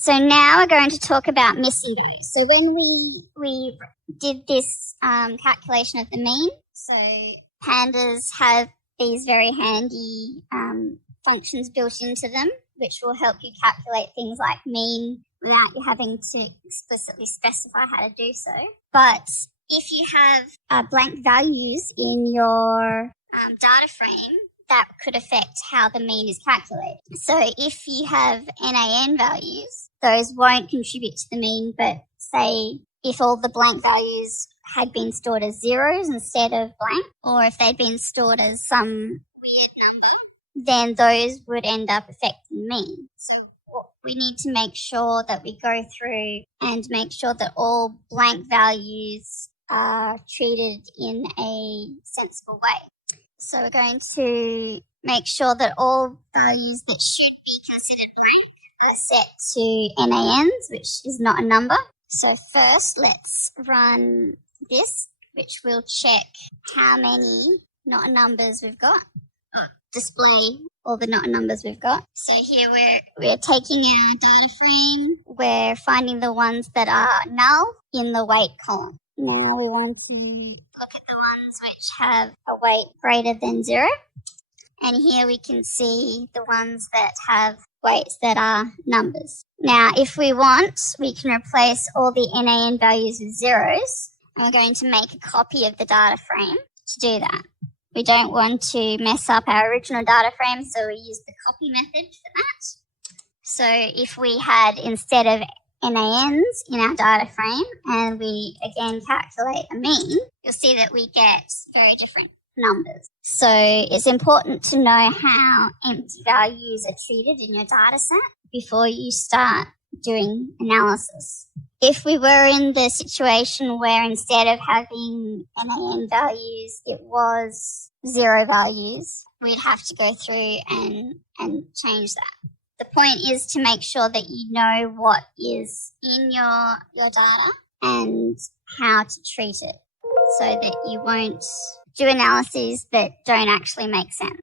So now we're going to talk about missing values. So when we did this calculation of the mean, so pandas have these very handy functions built into them, which will help you calculate things like mean without you having to explicitly specify how to do so. But if you have blank values in your data frame, that could affect how the mean is calculated. So if you have NaN values, those won't contribute to the mean, but say if all the blank values had been stored as zeros instead of blank, or if they'd been stored as some weird number, then those would end up affecting the mean. So we need to make sure that we go through and make sure that all blank values are treated in a sensible way. So we're going to make sure that all values that should be considered blank are set to NaNs, which is not a number. So first, let's run this, which will check how many not numbers we've got. Display all the not numbers we've got. So here we're taking our data frame. We're finding the ones that are null in the weight column. Now we want to look at the ones which have a weight greater than 0. And here we can see the ones that have weights that are numbers. Now, if we want, we can replace all the NaN values with zeros. And we're going to make a copy of the data frame to do that. We don't want to mess up our original data frame, so we use the copy method for that. So if we had, instead of NaNs in our data frame, and we again calculate a mean, you'll see that we get very different numbers. So it's important to know how empty values are treated in your data set before you start doing analysis. If we were in the situation where instead of having NaN values, it was 0 values, we'd have to go through and change that. The point is to make sure that you know what is in your data and how to treat it so that you won't do analyses that don't actually make sense.